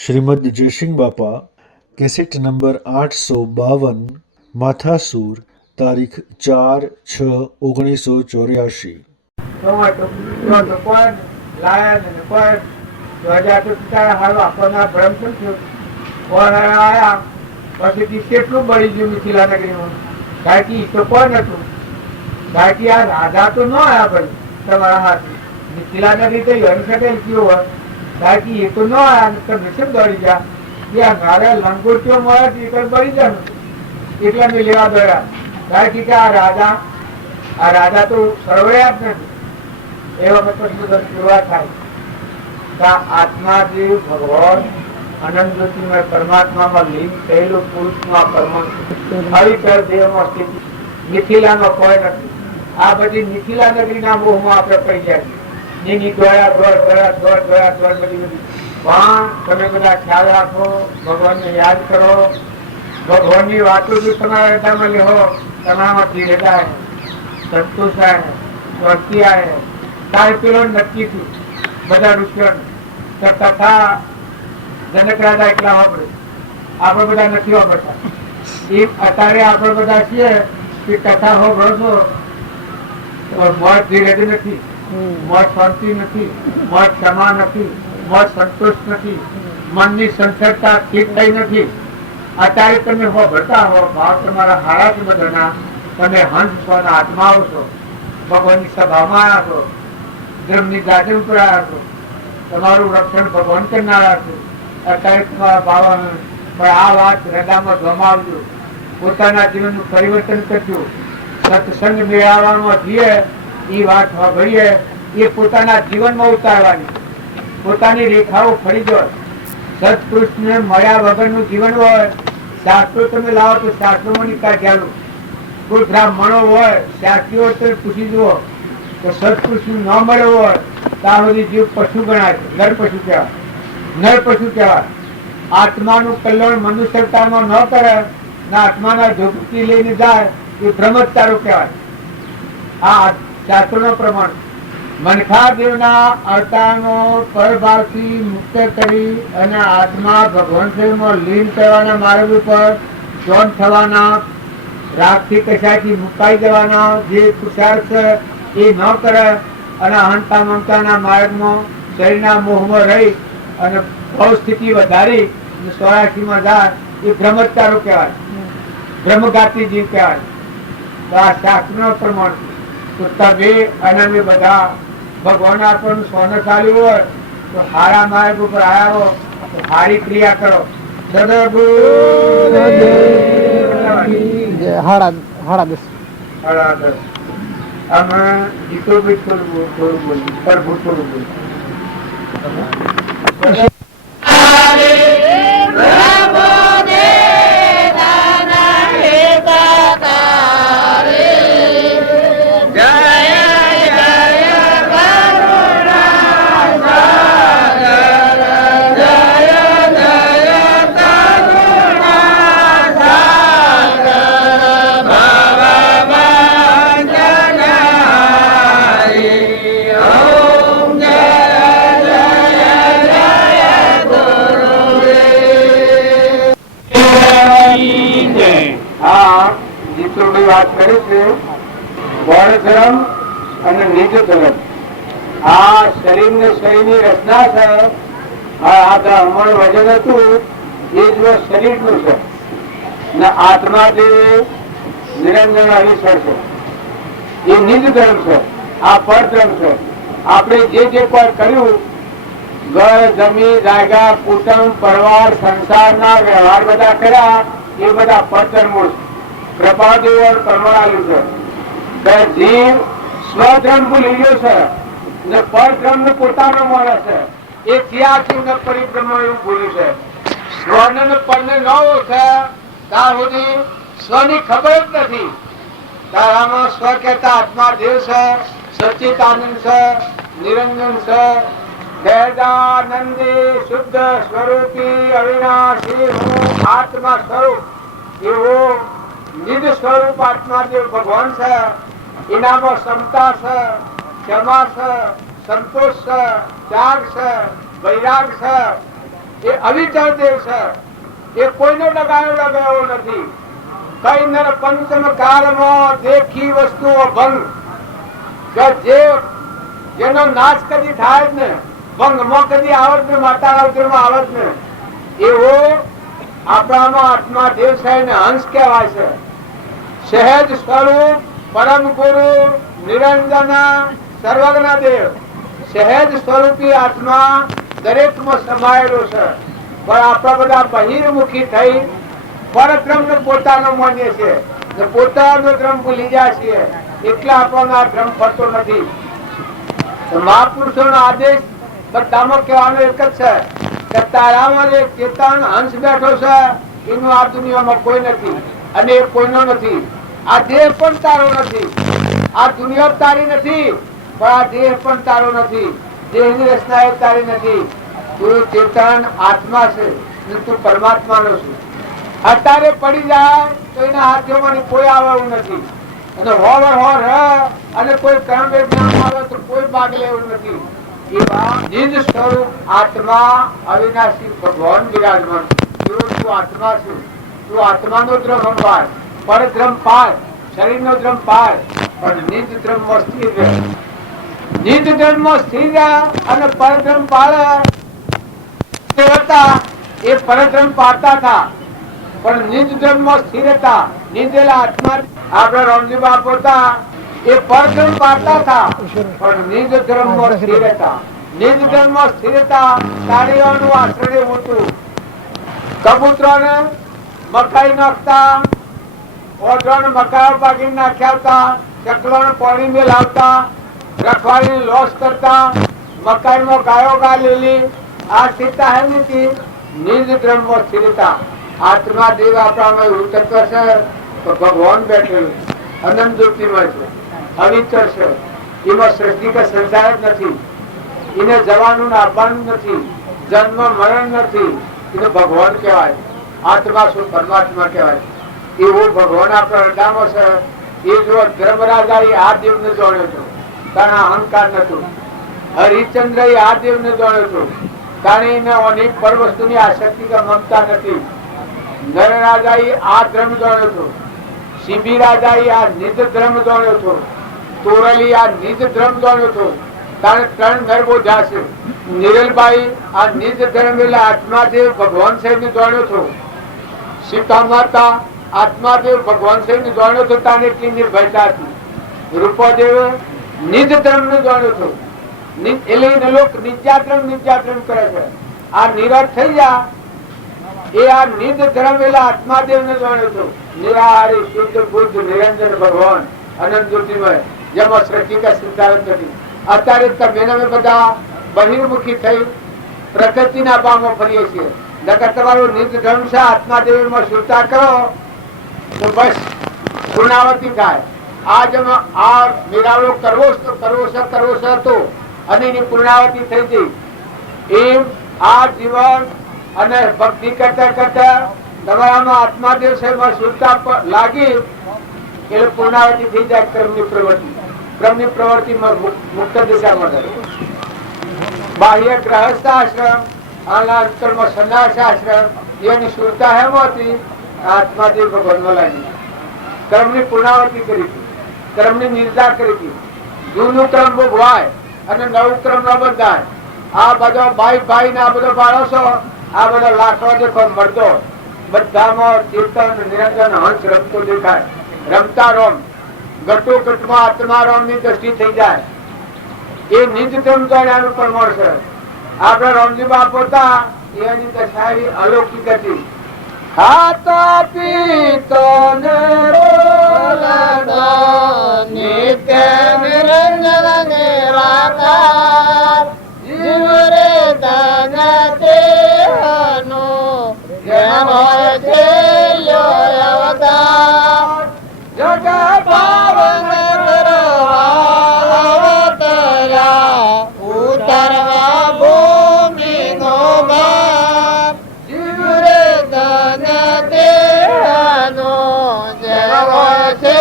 શ્રીમદ જયસિંહ બાપા cassette number 852 Mathasur તારીખ 4/6/1984 પછી કેટલું બળી ગયું મિથિલા નગરીમાં ગાયકી તો કોણ હતું ગાયકી આ રાધા તો ન આયા ભાઈ તમારા હાથ મિથિલા નગરી તો હરી શકે કયો હોય ગાયકી એ તો ન આયા તમે શું દોડી ગયા ત્યાં મારે લંગોટીઓ મળે તો બળી જવાનું એટલે મેં લેવા દોડ્યા ગાયકી કે આ રાજા તો સરવડ્યા જ નથી એ વખત પછી શરૂઆત થાય આત્મા જે ભગવાન અનંત જ્યોતિમય પરમાત્મામાં લીન થયેલું પુરુષમાં પરમાણુ હરિકર દેહમાં સ્થિતિ મિથિલામાં કોઈ નથી. આ બધી મિથિલા નગરીના મોહમાં આપણે પડી જાય એની દોડા દોડ બધી પણ તમે બધા ખ્યાલ રાખો, ભગવાનને યાદ કરો, ભગવાનની વાતો જો તમારા હૃદયમાં લેવો, તમારામાં ધીરે જાય, સંતોષ આવે, સ્વસ્તિ આવે, તારે પેલો નક્કી થયું બધા ઋષિઓને તથા જનક રાજા એટલા વાપરે, આપણે બધા નથી વાપરતા. એ અત્યારે આપણે બધા છીએ કે કથા વાપરો છો મોત ધીરે નથી, મોત શાંતિ નથી, મોત ક્ષમા નથી, મોત સંતોષ નથી, મનની સંસદતા ઠીક થઈ નથી. અત્યારે તમે વાપરતા હો, ભાવ તમારા હારા છે બધાના, તમે હંસ સ્વના આત્માઓ છો, ભગવાનની સભામાં આવ્યા છો, ધર્મની ગાજન પર આવ્યા છો, તમારું રક્ષણ ભગવાન કરનારા છો. અત્યારે તમારા ભાવવાનું પણ આ વાત હૃદયમાં જમાવજો, પોતાના જીવનનું પરિવર્તન કરજો, સત્સંગ મેળવવામાં જઈએ એ વાત સાંભળીએ એ પોતાના જીવનમાં ઉતારવાની, પોતાની રેખાઓ ફરી જાય. સત્પુરુષને મળ્યા વગરનું જીવન હોય, શાસ્ત્રો તમે લાવો તો શાસ્ત્રોમાં નીકળ્યાલું, કોઈ બ્રાહ્મણો હોય શાસ્ત્રીઓ તો પૂછી જુઓ તો સત્પુરુષ ન મળ્યો હોય ત્યાં સુધી જીવ પશુ ગણાય, નર પશુ કહેવાય, નર પશુ કહેવાય. આત્માનું કલ્યાણ મનુષ્યતામાં ન કરે ને આત્માના જોગતી લઈને જાય એ ભ્રમચારો કહેવાય. આ શાસ્ત્રોનો પ્રમાણ મનખા દેવના અવતારનો પરભાવથી મુક્ત કરી અને આત્મા ભગવાન સેવામાં લીન કરવાના માર્ગ ઉપર જોન થવાના, રાગથી કશાથી મુકાઈ જવાના જે પુરુષાર્થ એ ન કરે અને અહંતા મમતાના માર્ગમાં શરીરના મોહમાં રહી અને ભાવ સ્થિતિ વધારી 84 જાય એ બ્રહ્મચારો કહેવાય, બ્રહ્મઘાતી જીવ કહેવાય. તો આ શાસ્ત્રનો પ્રમાણ તો તમે અને અમે બધા ભગવાન આપણને સોને ચાલ્યું હોય તો હારા માર્ગ ઉપર આવ્યા હો તો હારી ક્રિયા કરો. અમે ગીતો બી થોડું બોલ્યું, પ્રભુ થોડું બોલ્યું. વાત કરે છે વર્ણ ધર્મ અને નિજ ધર્મ. આ શરીર ને શરીરની રચના છે, આ બ્રાહ્મણ વજન હતું એ જ શરીર નું છે ને આત્મા જે નિરંજન હરીશ્વર છે એ નિજ ધર્મ છે, આ પરધર્મ છે. આપણે જે કોઈ કર્યું, ઘર જમીન જાયગા કુટુંબ પરિવાર સંસારના વ્યવહાર બધા કર્યા એ બધા પરધર્મો છે. પ્રભાદેવ પ્રમાણ છે કે જીવ સ્વધર્મ ભૂલી ગયો છે ને પરધર્મ ને પોતાનો માને છે. એ ક્યાંથી ને પરિભ્રમણ એવું ભૂલ્યું છે. સ્વને ને પરને ન ઓળખે ત્યાં સુધી સ્વની ખબર જ નથી. તારામાં સ્વ કહેતા આત્મા દેવ છે, સચ્ચિદાનંદ છે, નિરંજન છે, ભેદાનંદી શુદ્ધ સ્વરૂપી અવિનાશી આત્મા સ્વરૂપ એવું નિજ સ્વરૂપ આત્મા જે ભગવાન છે એનામાં ક્ષમતા છે, ક્ષમા છે, સંતોષ છે, ત્યાગ છે, વૈરાગ છે, એ અવિચળ દેવ છે. એ કોઈનો લગાવ્યો નથી. કઈ નર પંચમ કાળમાં દેખી વસ્તુઓ ભંગ, જેનો નાશ કદી થાય જ ને, ભંગમાં કદી આવત ને, માતા અવતારમાં આવત ને, એવો આપણાનો આત્મા દેવ છે ને હંસ કહેવાય છે. સહેજ સ્વરૂપ પરમ ગુરુ નિરંજન સર્વજ્ઞ દેવ. સહેજ સ્વરૂપી આત્મા દરેકમાં સમાયેલો છે. પણ આપણા બધા બહિર્મુખી થઈ પરબ્રહ્મ પોતાનો માનીએ છે, પોતાનો ધર્મ ભૂલી જાય છે, એટલે આપણને આ ધર્મ ફરતો નથી. મહાપુરુષોનો આદેશ બધામાં કહેવાનો એક જ છે કે તારામાં જે ચેતન હંસ બેઠો છે એનું આ દુનિયામાં કોઈ નથી અને એ કોઈનો નથી. આ દેહ પણ તારો નથી, આ દુનિયા તારી નથી, પણ આ દેહ પણ તારો નથી. દેહની રચના એ તારી નથી. તું ચેતન આત્મા છે, તું પરમાત્માનો છે. અત્યારે પડી જાય તો એના હાથોમાં કોઈ આવે એવું નથી, અને હોવર હોર અને કોઈ કર્મ આવે તો કોઈ ભાગ લેવું નથી. એવા નિજ સ્વરૂપ આત્મા અવિનાશી ભગવાન વિરાજમાન. તું આત્મા છે, તું આત્માનો દ્રમ સંભાળ, પરદ્રમ પાળ, શરીરનો દ્રમ પાળ, પણ નિજ દ્રમમાં સ્થિર રહે. નિજ દ્રમમાં સ્થિર રહે અને પરદ્રમ પાળે. એ પરદ્રમ પાળતા હતા પણ નિજ ધર્મમાં સ્થિર હતા. નિજેલા આત્મા આપણા રામજી બાપુ હતા, એ પરધર્મ પાળતા હતા પણ નિજ ધર્મમાં સ્થિર હતા. નિજ ધર્મમાં સ્થિર હતા. તાળીઓનું આશ્રય હતું. કબૂતરોને મકાઈ નાખતા, ઓઢોને મકાઈ પાકી નાખ્યા, ચકલોને પાણી મેં લાવતા, રખવાડીને લોસ કરતા, મકાઈમાં ગાયો ગા લેલી. આ સ્થિરતા હે નથી. નિજ ધર્મમાં સ્થિરતા. આત્મા દેવ આપણામાં એવું તત્વ છે તો ભગવાન બેઠેલું અનંત જ્યોતિમાં છે, અવિચળ છે. એમાં સૃષ્ટિ કે સંસાર જ નથી, એને જવાનું આવવાનું નથી, જન્મ મરણ નથી. એને ભગવાન કહેવાય. આત્મા શું પરમાત્મા કહેવાય. એવો ભગવાન આપણા હૃદયમાં છે. એ જો ધર્મરાજા આ દેવને જાણ્યો હતો કારણ અહંકાર નતું. હરિચંદ્ર આ દેવને જાણ્યો હતો કારણ એને અનેક પર વસ્તુની આસક્તિ કે મમતા નથી. નરરાજાએ આ ધર્મ જાણ્યો હતો. શિબી રાજાએ આ નિજ ધર્મ જાણ્યો હતો. તોરલી આ નિજ ધર્મ જાણ્યો હતો કારણ ત્રણ નર બોધ્યા છે. નિરલબાઈ આ નિજ ધર્મ એટલે આત્માદેવ ભગવાન સાહેબ ને જાણ્યો હતો. સીતા માતા આત્માદેવ ભગવાન સાહેબ ને જાણ્યો હતો તાને એટલી નિર્ભયતા હતી. રૂપાદેવ નિજ ધર્મ ને જાણ્યો હતો. એટલે લોકો નિત્યાધર્મ કરે છે. આ નિરર્થ થઈ ગયા. એ આ નિજ ધર્મ એટલે આત્માદેવ ને જાણ્યો હતો. નિરાહારી શુદ્ધ બુદ્ધ નિરંજન ભગવાન અનંત જ્યોતિમય, જેમાં સૃષ્ટિ કા સિદ્ધાંત નથી. અત્યારે તમે બધા બહિર્મુખી થઈ પ્રકૃતિના ભાવમાં ફરીએ છીએ. નકર તમારું નિજ ધર્મ છે આત્માદેવીમાં સ્વીકાર કરો તો બસ પૂર્ણાવતી થાય. આ મેળાવડો કરવો છે તો અને એની પૂર્ણાવતી થઈ ગઈ. એમ આ જીવન અને ભક્તિ કરતા કરતા તમારામાં આત્માદેવ સાહેબમાં શુદ્ધતા લાગી એટલે પૂર્ણાવતી થઈ જાય. ક્રમની પ્રવૃત્તિમાં મુક્ત દિશામાં જાય. બાહ્ય ગ્રહસ્થ આશ્રમ આના અંતરમાં સંન્યાસ આશ્રમ એની શુદ્ધતા હેમાંથી આત્માદેવ ભગવાનમાં લાગી. કર્મની પૂર્ણાવતી કરી હતી, કર્મની નિર્ધાર કરી હતી. જૂનું ક્રમ ભોગવાય અને નવું ક્રમ ન બંધાય. આ બધો ભાઈ ને આ બધો બાળસો, આ બધા લાખો દેખો મળતો, બધામાં ચેતન નિરંજન હંસ રમતો દેખાય. રમતા રોમ ઘટો ઘટમાં આત્મા રોમ ની દ્રષ્ટિ થઈ જાય. એ નિજ ધર્મ જાણ્યાનું પ્રમાણ છે. આપડા રામજી બાપુ હતા એની દશા એવી અલૌકિક હતી. ખાતા પીતા નિત્ય નિરંજન નિરાકાર જીવ રે ધન દેહનો જેમ હોય છે અવતાર જગ પાવન અવતર્યા ઉતરવા ભૂમિ નો ભાર જીવ રે ધન દેહનો જેમ હોય છે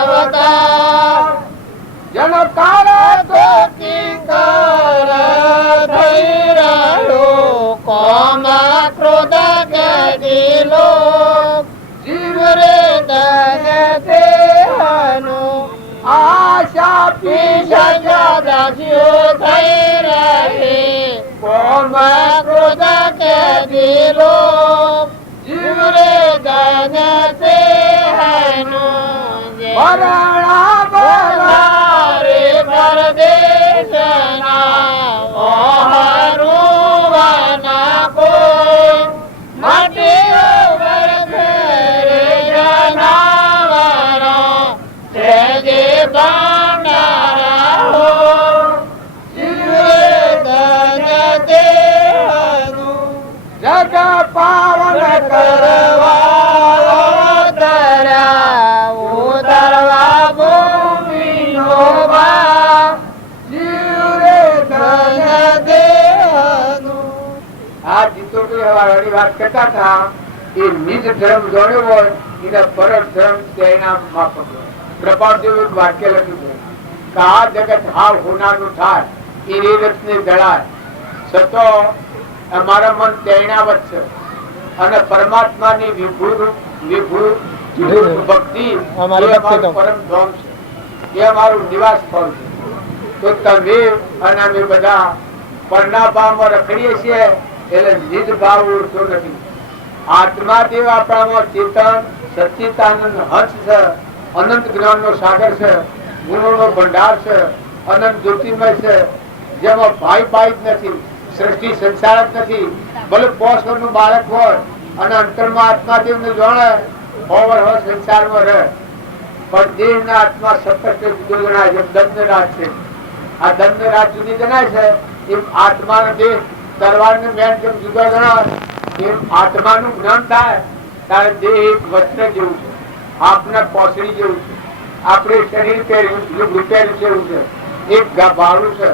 અવતાર જન કાળ તો દાસીઓ થઈ રહી કોમ ક્રોધ કે દિલો જીવરે દનતે હૈનું વરણા બલારે પરદેશના ઓહરુવાના કોઈ માટીઓ વરખરે જનાવરો સેજે બાંડારા હો જીવરે દનતે હૈનું જગ પાવન કરવા ઉતરવા ભૂમિનો ભાવ જીવરે ધન દેહનું. આ જીતોડી વાળી વાત કરતા હતા એ નિજ ધર્મ જોડ્યો હોય એના પરમ ધર્મ તેના માફક હોય. કૃપાળદેવ એક વાક્ય લખ્યું છે કે આ જગત હાવ હોનાનું થાય એ રીતને જળાય છતો અમારા મન તેણાવત છે અને પરમાત્માની વિભૂ ભક્તિ એ અમારું પરમ ધામ છે, એ અમારું નિવાસ સ્થળ છે. તો તમે અને અમે બધા પરના ભાવમાં રખડીએ છીએ એટલે નિજ ભાવ ઉડતો નથી. આત્માદેવ આપણામાં ચેતન સચ્ચિદાનંદ હંસ છે, અનંત જ્ઞાનનો સાગર છે, ગુણોનો ભંડાર છે, અનંત જ્યોતિર્મય છે, જેમાં ભાઈ ભાઈ જ નથી, સૃષ્ટિ સંસાર જ નથી. ભલે 5 વર્ષનું બાળક હોય અને અંતરમાં આત્માદેવને જાણે ઓવર હોય સંસારમાં રહે પણ દેહના આત્મા સતત જુદો જણાય છે. દંડરાજ છે, આ દંડરાજ જુદી જણાય છે એમ આત્માનો દેહ તરવારને મેન જેમ જુદો જણાય એમ આત્માનું જ્ઞાન થાય ત્યારે દેહ એક વસ્ત્ર જેવું છે, આપના પોસડી જેવું છે, આપણે શરીર પહેર્યું પહેર્યું છે એવું છે, એક ભાડું છે,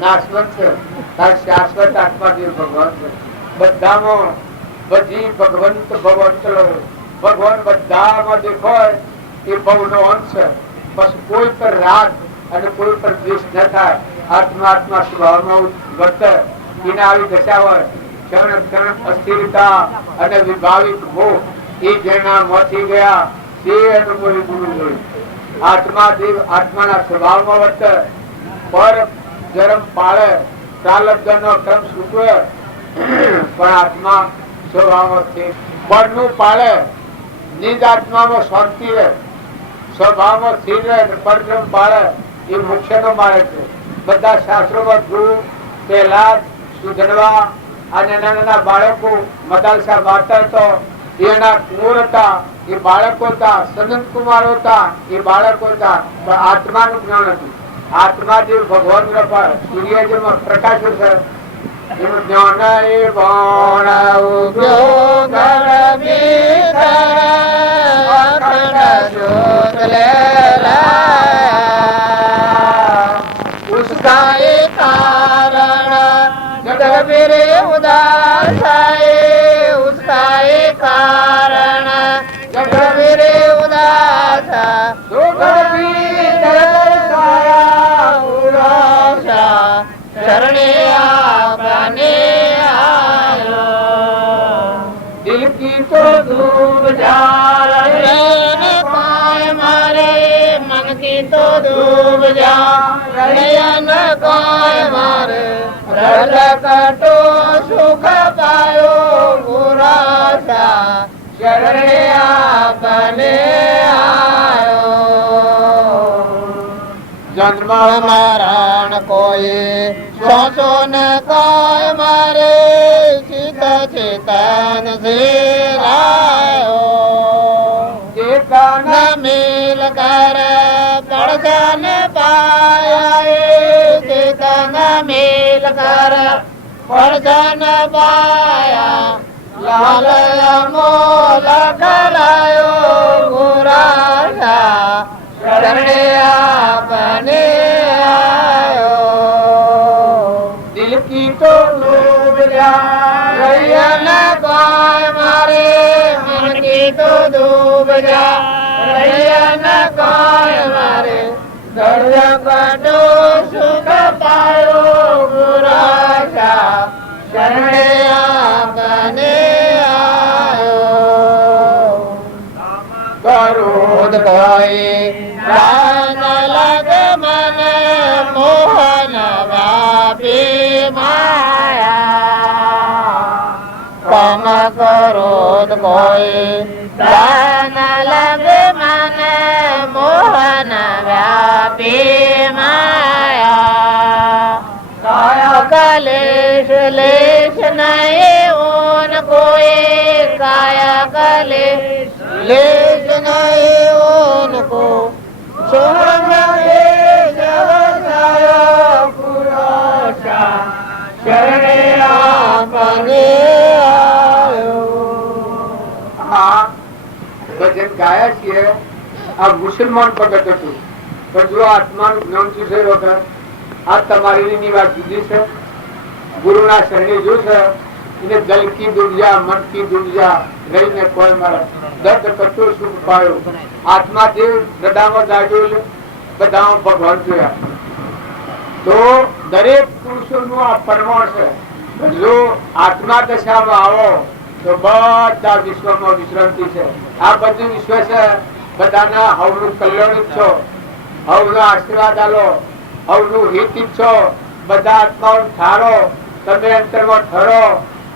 નાશવંત છે, ત્યારે શાશ્વત આત્મા દેવ ભગવાન છે. બધામાં બધી ભગવંત ભગવંત ભગવાન બધામાં દેખાય એ ભવનો અંશ છે. પછી કોઈ પર રાગ અને કોઈ પર દ્વેષ ન થાય. આત્મા સ્વભાવમાં વર્તે એને આવી દશા હોય ક્ષણ ક્ષણ અસ્થિરતા અને વિભાવિક મોહ એ જેના મોથી ગયા તે અનુભવી ગુરુ જોયું. આત્મા દેવ આત્માના સ્વભાવમાં વર્તે પર જન્મ પાળે પ્રાલબ્ધનો ક્રમ સૂચવે પણ આત્મા સ્વભાવમાં છે પરનું પાળે નિજ આત્મામાં શાંતિ રહે, સ્વભાવમાં સ્થિર રહે, પરક્રમ પાળે એ મોક્ષનો માર્ગ છે. બધા શાસ્ત્રોમાં ધ્રુવ પહેલા સુધરવા અને નાના બાળકો મદાલસા વાર્તા તો એના કુંવર હતા, એ બાળકો હતા, સનંત કુમાર હતા, એ બાળકો હતા, પણ આત્માનું જ્ઞાન હતું. આત્મા જે ભગવાન સૂર્ય જેમાં પ્રકાશ છે એનું જ્ઞાન એ ભણ ઉગ્યો ગરબી અખંડ જ્યોત લેલા ઉસકા કારણ જગવીરે ઉદાસાય ઉસકા કારણ જગવીરે ઉદાસા સુગવી દર્શાયા ઉરાસા શરણે આપને આયો દિલ કી તો ધૂપ જા રહીને કોઈ મારે મન કી તો ડૂબ જા રહીન કોઈ મારે રલકટો સુખ પાયો પુરાસા શરણે આપને આયો જન્મ મરણ કોઈ સોચો ન કોઈ મારે ચિત ચેતન સિરાયો ચેતન મિલ કર પડજન પાયા ચેતન મિલ કર પડજન પાયા લાલ મોલ કરાયો પુરાસા શરણે આપને આયો દિલ કી તો ડૂબ જા રૈયન કોઈ મારે મન કી તો ડૂબ જા રૈયન કોઈ મારે દર્દકટો સુખ પાયો પુરાસા શરણે આપને આયો ક્રોધ કોઈ પ્રાણ લગ મન કામ ક્રોધ કોઈ દાન લગે મને મોહન વ્યાપી માયા કાયા કલેશ લેશ નહીં ઉनको કાયા કલેશ लेश नहीं उनको सोहम शरणे आपने आयो। હા ભજન ગાયા છીએ આ મુસલમાન ભગત હતું પણ જો આત્માનું જ્ઞાન શું છે વગર આ તમારી વાત જુદી છે. ગુરુના શરણે જો છે એને દલ કી દુનિયા મન કી દુનિયા રહીને કોઈ મારે દર્દ કરતો સુખ પાયો. આત્મા દેવ ગદામાં જાગ્યો બધામાં ભગવાન જોયા. તો દરેક પુરુષોનું આ પરમાણ છે. જો આત્મા દશામાં આવો તો બધા વિશ્વમાં વિશ્રાંતિ છે. આ બધું વિશ્વ છે બધાના હવનું કલ્યાણ ઈચ્છો, હવનો આશીર્વાદ આલો, હવનું હિત ઈચ્છો. બધા આત્માઓ ઠારો, તમે અંતરમાં ઠરો,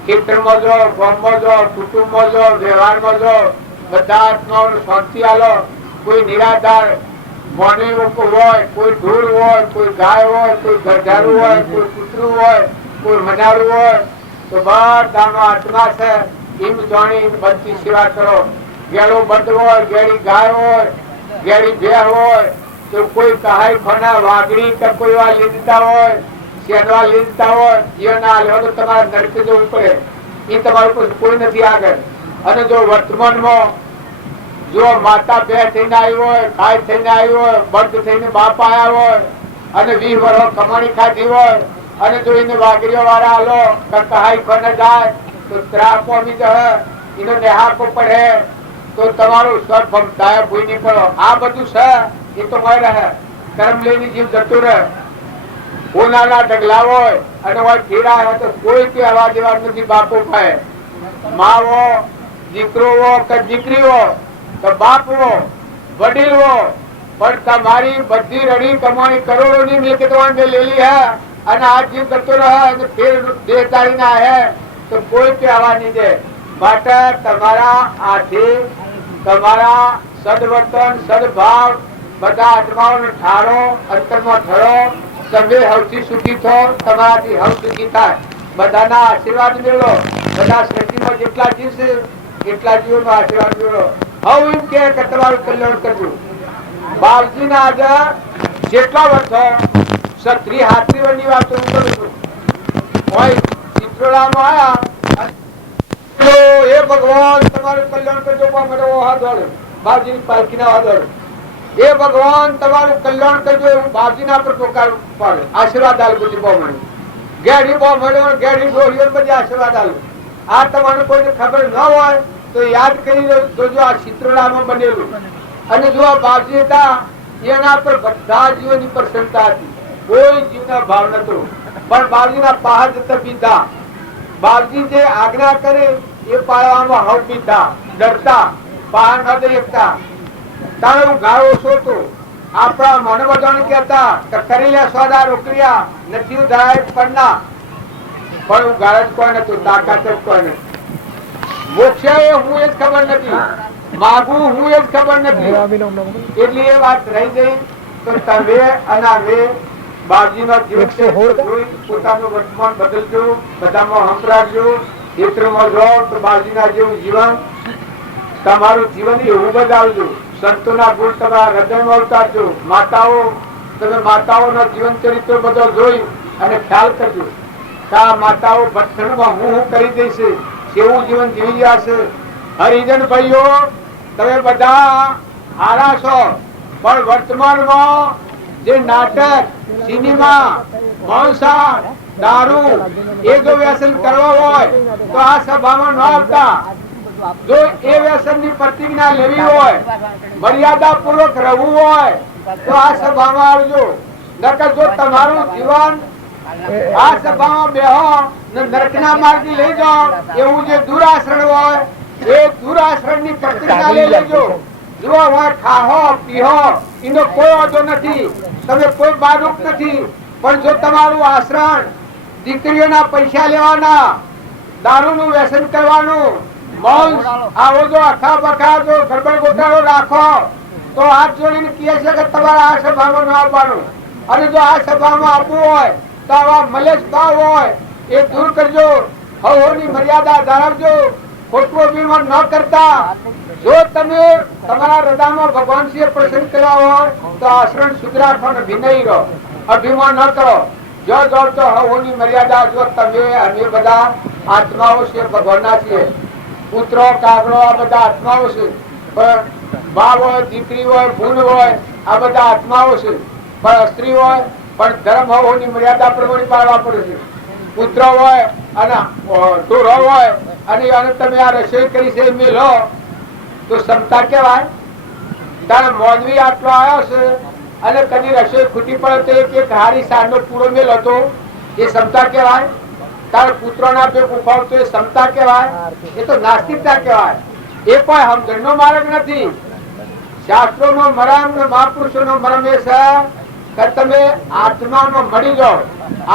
ખેતરમાં જો, ગામમાં જો, કુટુંબમાં જો, વ્યવહારમાં જો, બધા આત્માઓને શાંતિ આલો. કોઈ નિરાધાર મોની હોય, કોઈ ઢોર હોય, કોઈ ગાય હોય, કોઈ ગરધારું હોય, કોઈ કૂતરું હોય, કોઈ મનારું હોય, તો બધાનો આત્મા છે એમ જાણી બધી સેવા કરો. ગેળો બંધ હોય, ગેડી ગાય હોય, ગેડી ભેર હોય, તો કોઈ કહાઈ ખોના વાઘડી કે કોઈ વા લીધતા હોય, શેરવા લીધતા હોય, જીવના હાલ તો તમારે નડકે જવું પડે. એ તમારું કોઈ નથી આગળ. અને જો વર્તમાનમાં જો માતા બે થઈને આવી હોય, ગાય થઈને આવી હોય, બળદ થઈને બાપ આવ્યા હોય અને 20 વર્ષ કમાણી ખાધી હોય અને જો એને વાઘરીઓ વાળા હાલો કહાઈ ખોને જાય તો ત્રાપ પામી જશે, એનો નેહાકો પડે તો તમારું સ્વર ભમતાય ભૂઈ નહીં પડો. આ બધું છે એ તો હોય રહે. કર્મ લઈને જીવ જતું રહે. ઉનાળા ઢગલા હોય અને હોય ફેરા હોય તો કોઈ કે હવા દેવા નથી. બાપો ભાઈ માવો દીકરો કે દીકરી હો તો બાપ હો વડીલ હો પણ તમારી બધી રડી કમાણી કરોડો ની મિલકત લેલી હે અને આ જીવ કરતો રહે અને ફેર દેહદારી ના હે તો કોઈ કે હવા નહીં દે. માટે તમારા આથી તમારા સદવર્તન સદભાવ બધા આત્માઓને ઠારો, અંતરમાં ઠરો. તમે સૌથી સુખી થો, તમારાથી હવ સુખી થાય. બધાના આશીર્વાદ મેળવો. બધા સૃષ્ટિમાં જેટલા જીવ છે એટલા જીવોનો આશીર્વાદ મેળવો. હવે એમ કે તમારું કલ્યાણ કરવું. બાપજીના આજે જેટલા વર્ષો ક્ષત્રિય હાથરી ની વાતો હું કરું છું. ચિત્રોડામાં આયા હે ભગવાન તમારું કલ્યાણ કરજો. બાપજીની પાલખીના હાથ એ ભગવાન તમારું કલ્યાણ કરજો એવું બાપજીના પર ટોકાર પાડે. આશીર્વાદ આલ બધી બહુ મળે. ગેડી બહુ મળ્યો, ગેડી બોલ્યો બધી આશીર્વાદ આલ. આ તમારે કોઈને ખબર ન હોય તો યાદ કરી જોજો. આ ચિત્રોડામાં બનેલું અને જો આ બાપજી હતા એના પર બધા જીવોની પ્રસન્નતા હતી. કોઈ જીવના ભાવ નતો પણ બાપજીના પહાડ જતા પીધા. બાપજી જે આજ્ઞા કરે એ પાળવામાં હવ પીધા, ડરતા, પહાડ ન દઈ શકતા. તારે હું ગાળો ઓછો હતો. આપણા મને બધાને કહેતા કે કરી લે સોદા રોકડિયા નથી ધરાય પડના, પણ હું ગાળ જ કોઈ નતું, તાકાત જ કોઈ નથી. મોક્ષ એ હું એ જ ખબર નથી, માગું હું એ જ ખબર નથી. એટલી એ વાત રહી ગઈ. તો તમે અને અમે બાપજીનો જીવ જોઈ પોતાનું વર્તમાન બદલજો, બધામાં હંપ રાખજો. ક્ષેત્રમાં જાઓ તો બાપજીના જેવું જીવન તમારું જીવન એવું બજાવજો. સંતોના ગુણ તમારા હૃદયમાં ઉતારજો. માતાઓ તમે માતાઓનો જીવન ચરિત્ર બધો જોઈ અને ખ્યાલ કરજો. આ માતાઓ ભટકણમાં હું કરી દઈશ કેવું જીવન જીવી રહ્યા છે. હરિજન ભાઈઓ તમે બધા હારા છો પણ વર્તમાનમાં જે નાટક, સિનેમા, માંસાહાર, દારૂ એ જો વ્યસન કરવા હોય તો આ સભામાં ન આવતા. જો એ વ્યસન ની પ્રતિજ્ઞા લેવી હોય, મર્યાદા પૂર્વક રહેવું હોય તો આ સભામાં આવજો. નકર જો તમારું જીવન આ સભામાં બેહો ને નરકના માર્ગે લઈ જાઓ એવું જે દુરાશ્રણ હોય એ દુરાશ્રણ ની પ્રતિજ્ઞા લઈ લેજો. જો હવે ખાહો પીહો એનો કોઈ વાંધો નથી, તમે કોઈ બારૂક નથી. પણ જો તમારું આશ્રણ દીકરીઓના પૈસા લેવાના, દારૂનું વ્યસન કરવાનું, માંસ આવો જો અખા બખા જો ગરબડ ગોટાળો રાખો તો હાથ જોડીને કહે છે કે તમારે આ સભામાં ન આવવાનું, અને જો આ સભામાં આવવું હોય તો આવા મલેશ ભાવ હોય એ દૂર કરજો, હવોની મર્યાદા જાળવજો, ખોટો અભિમાન ન કરતા. જો તમે તમારા હૃદયમાં ભગવાન સિંહ પ્રસન્ન કરવા હોય તો આચરણ સુધરાખો અને વિનય રહો, અભિમાન ન કરો. જો તો હવોની મર્યાદા, જો તમે અમે બધા આત્માઓ છે, ભગવાનના છીએ, પુત્રો કાગડો આ બધા આત્માઓ છે, પણ બા હોય દીકરી હોય ભૂલ હોય આ બધા આત્માઓ છે, પણ સ્ત્રી હોય પણ ધર્મ હોવાની મર્યાદા પ્રમાણે પાળવા પડે છે. પુત્ર હોય અને ઢોરો હોય અને તમે આ રસોઈ કરી છે મેં લો તો ક્ષમતા કેવાય. તારે મોનવી આટલો આવ્યો છે અને કદી રસોઈ ખૂટી પડે તો એક હારી સાંજનો પૂરો મેલ હતો, એ ક્ષમતા કેવાય. તારા પુત્રો ના બે ઉફાવતો એ ક્ષમતા કેવાય. એ તો નાસ્તિકતા કેવાય. એ કોઈ સમજણનો માર્ગ નથી. શાસ્ત્રો નો મરમ, મહાપુરુષો નો મરમ એ છે કે તમે આત્મામાં મળી જાઓ,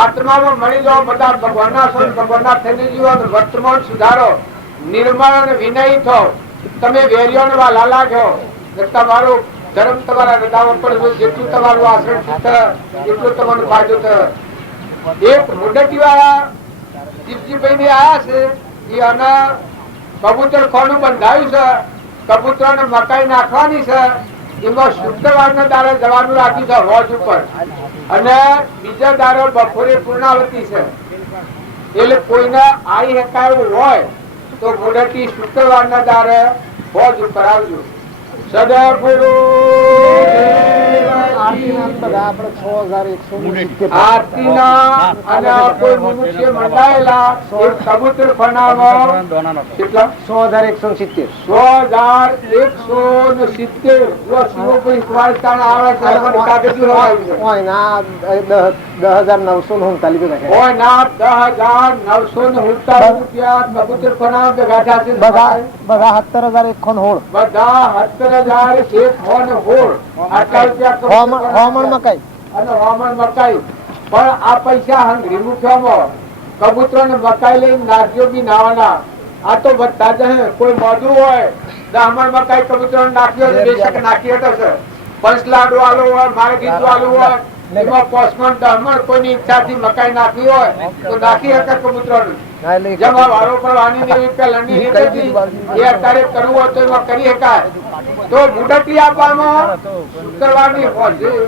આત્મામાં મળી જાઓ, બધા ભગવાનના છો, ભગવાનના થઈને જીવો, વર્તમાન સુધારો, નિર્મળ અને વિનય થો. તમે વેરીઓને વાલા લાગ્યો, તમારું ધર્મ તમારા હૃદયમાં પડે, જેટલું તમારું આચરણ શુદ્ધ એટલું તમારો ફાયદો થયો. એક મુડટી વાળા જીવજીભાઈ ને આયા છે, એ આના કબૂતર ખોનું બંધાયું છે, કબૂતરો ને મકાઈ નાખવાની છે, એમાં શુક્રવાર ના દાડે જવાનું રાખ્યું છે હોજ ઉપર, અને બીજા દાડે બપોરે પૂર્ણાવતી છે. એટલે કોઈને આવી શકાયું હોય તો મુડટી શુક્રવાર ના દાડે હોજ ઉપર આવજો. સદગુરુ આરતીના અને કોઈ મનુષ્ય મંડાયેલા એક કબૂતર ફનામાં કેટલા 6170 કબૂતર ફના ભેગા છે. બધા 17001 હોળ, બધા 17001 હોળ. હોમણ મકાઈ અને વામણ મકાઈ. પણ આ પૈસા હંગરી મુખ્યમાં કબૂતરો ને મકાઈ લઈને નાખજો બી નાવાના. આ તો બધા જ કોઈ મોઢું હોય દહમણ મકાઈ કબૂતરો નાખ્યો બેશક નાખી હતો છે. પંચલાડુ વાળું હોય, માર્ગીત વાળું હોય, એમાં પોસમણ દહમણ કોઈની ઈચ્છાથી મકાઈ નાખી હોય તો નાખી શકે કબૂતરો ને. જેમાં વારો પર વાની દેવી પહેલાની રીત હતી એ અત્યારે કરવું હોય તો એમાં કરી શકાય. તો મુદતી આપવામાં શુક્રવારની હોય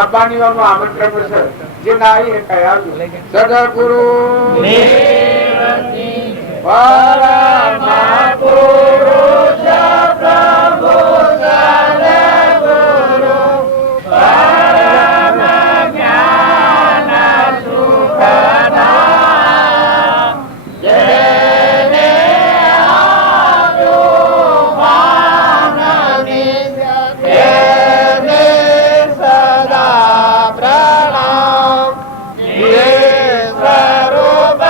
આપવાની આમંત્રણ છે, જે ના આવી શકાય આવજો. સદગુરુ પરમ પુરુષ પ્રભુ સદગુરુ પરમ જ્ઞાન સુખદાતા જેને આપજો માનની તેને સદા પ્રણામ. જે સ્વરૂપ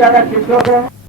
જગત